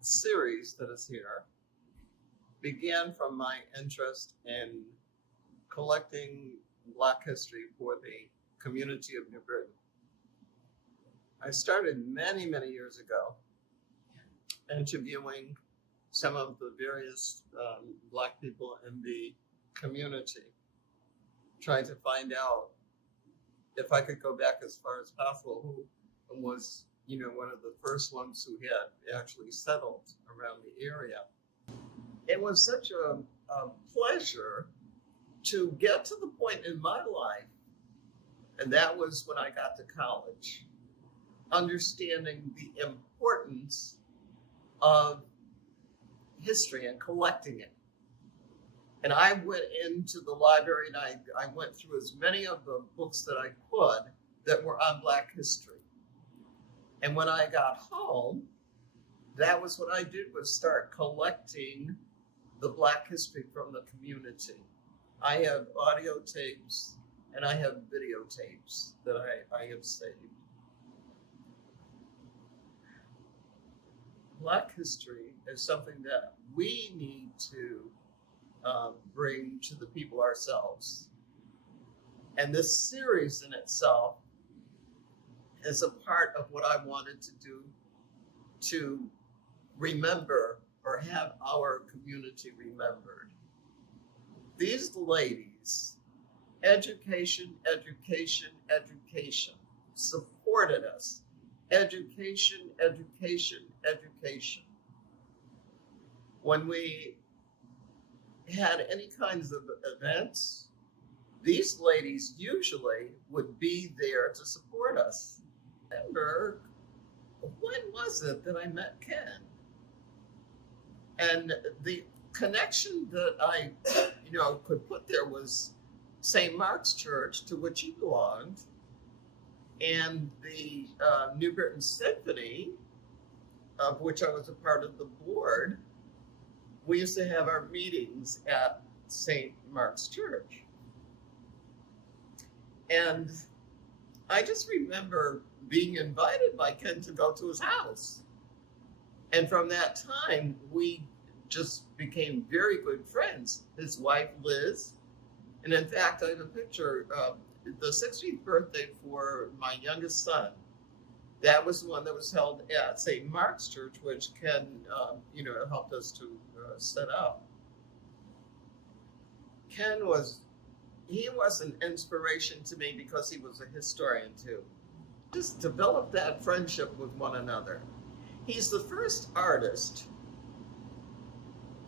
series that is here began from my interest in collecting Black history for the community of New Britain. I started many, many years ago interviewing some of the various Black people in the community, trying to find out if I could go back as far as possible who was, one of the first ones who had actually settled around the area. It was such a pleasure to get to the point in my life, and that was when I got to college, understanding the importance of history and collecting it. And I went into the library and I went through as many of the books that I could that were on Black history. And when I got home, that was what I did, was start collecting the Black history from the community. I have audio tapes and I have videotapes that I have saved. Black history is something that we need to bring to the people ourselves. And this series in itself is a part of what I wanted to do to remember or have our community remembered. These ladies, education, education, education, supported us. Education, education, education. When we had any kinds of events, these ladies usually would be there to support us. Remember, when was it that I met Ken? And the connection that I, could put there was St. Mark's Church, to which he belonged, and the New Britain Symphony, of which I was a part of the board. We used to have our meetings at St. Mark's Church. And I just remember being invited by Ken to go to his house. And from that time, we just became very good friends. His wife, Liz, and in fact, I have a picture of the 60th birthday for my youngest son. That was the one that was held at St. Mark's Church, which Ken, helped us to set up. Ken was an inspiration to me because he was a historian too. Just developed that friendship with one another. He's the first artist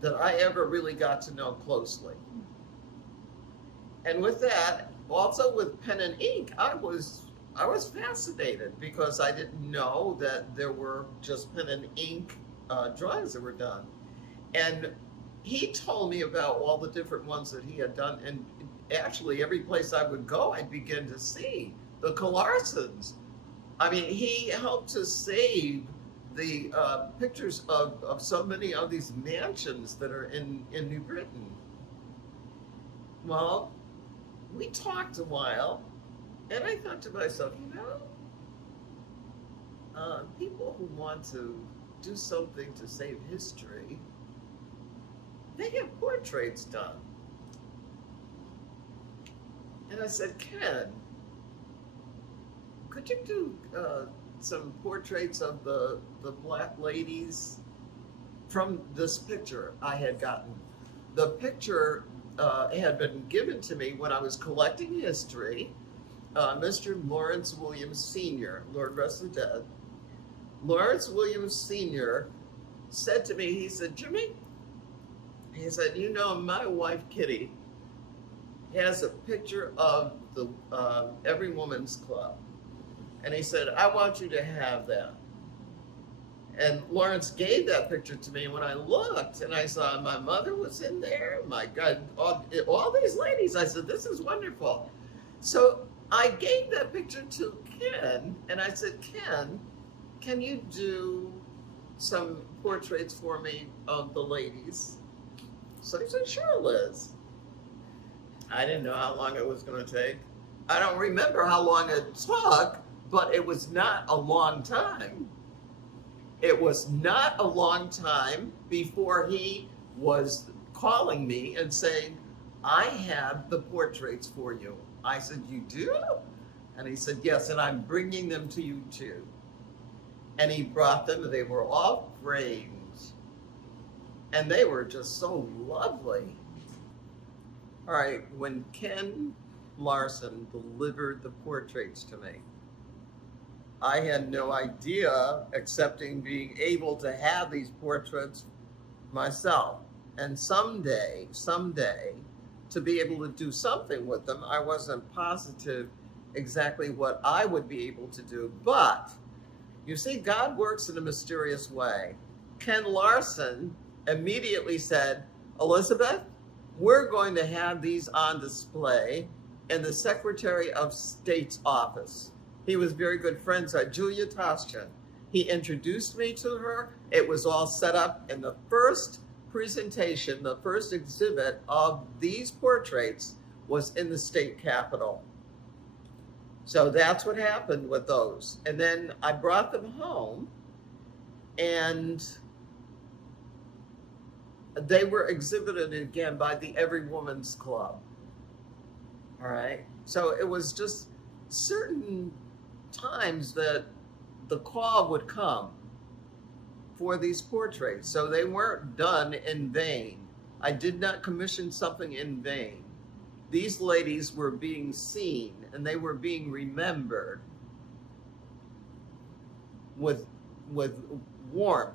that I ever really got to know closely. And with that, also with pen and ink, I was fascinated because I didn't know that there were just pen and ink drawings that were done. And he told me about all the different ones that he had done. And actually, every place I would go, I'd begin to see the Larsons. I mean, he helped to save the pictures of so many of these mansions that are in New Britain. Well, we talked a while, and I thought to myself, people who want to do something to save history, they have portraits done. And I said, Ken, could you do some portraits of the Black ladies from this picture I had gotten? The picture had been given to me when I was collecting history. Mr. Lawrence Williams Sr., Lord rest the dead, Lawrence Williams Sr. said to me, he said, Jimmy, he said, my wife Kitty has a picture of the Every Woman's Club. And he said, I want you to have that. And Lawrence gave that picture to me. When I looked and I saw my mother was in there, my God, all these ladies, I said, this is wonderful. So I gave that picture to Ken and I said, Ken, can you do some portraits for me of the ladies? So he said, sure, Liz. I didn't know how long it was going to take. I don't remember how long it took, but it was not a long time. It was not a long time before he was calling me and saying, I have the portraits for you. I said, you do? And he said, yes, and I'm bringing them to you too. And he brought them, and they were all framed. And they were just so lovely. All right, when Ken Larson delivered the portraits to me, I had no idea, excepting being able to have these portraits myself. And someday, to be able to do something with them, I wasn't positive exactly what I would be able to do. But you see, God works in a mysterious way. Ken Larson immediately said, Elizabeth, we're going to have these on display in the Secretary of State's office. He was very good friends with Julia Toschin. He introduced me to her. It was all set up, in the first presentation, the first exhibit of these portraits was in the state capitol. So that's what happened with those. And then I brought them home, and they were exhibited again by the Every Woman's Club. All right. So it was just certain times that the call would come for these portraits. So they weren't done in vain. I did not commission something in vain. These ladies were being seen, and they were being remembered with warmth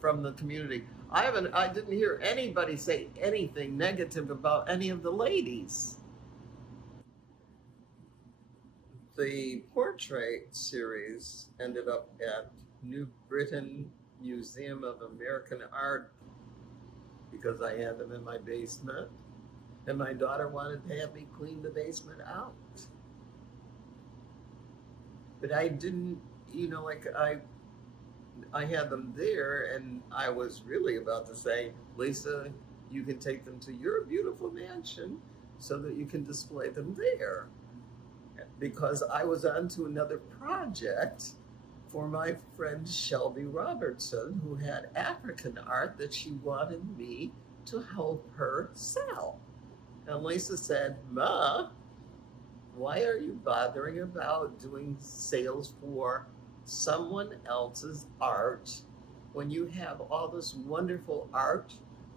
from the community. I didn't hear anybody say anything negative about any of the ladies. The portrait series ended up at New Britain Museum of American Art because I had them in my basement, and my daughter wanted to have me clean the basement out. But I didn't, like I had them there, and I was really about to say, Lisa, you can take them to your beautiful mansion so that you can display them there. Because I was on to another project for my friend Shelby Robertson, who had African art that she wanted me to help her sell. And Lisa said, Ma, why are you bothering about doing sales for someone else's art when you have all this wonderful art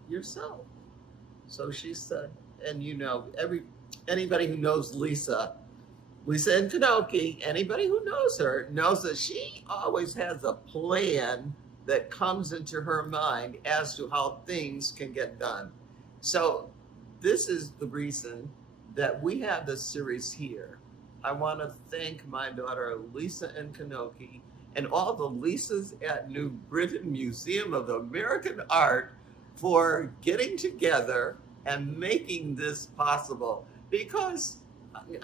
yourself? So she said, and anybody who knows Lisa Nkonoki, anybody who knows her knows that she always has a plan that comes into her mind as to how things can get done. So this is the reason that we have this series here. I want to thank my daughter, Lisa Nkonoki, and all the Lisas at New Britain Museum of American Art for getting together and making this possible. Because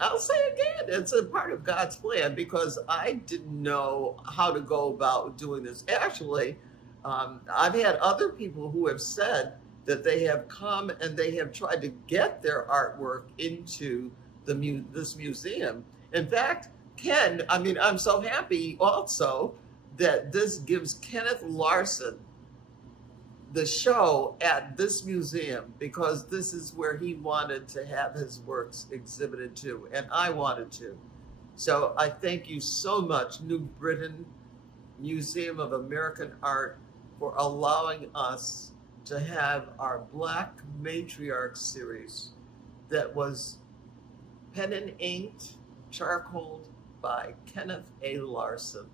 I'll say again, it's a part of God's plan, because I didn't know how to go about doing this. Actually, I've had other people who have said that they have come and they have tried to get their artwork into this museum. In fact, Ken, I'm so happy also that this gives Kenneth Larson the show at this museum, because this is where he wanted to have his works exhibited too, and I wanted to. So I thank you so much, New Britain Museum of American Art, for allowing us to have our Black Matriarchs series that was pen and inked, charcoaled by Kenneth A. Larson,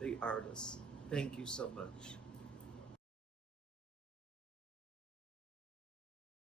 the artist. Thank you so much.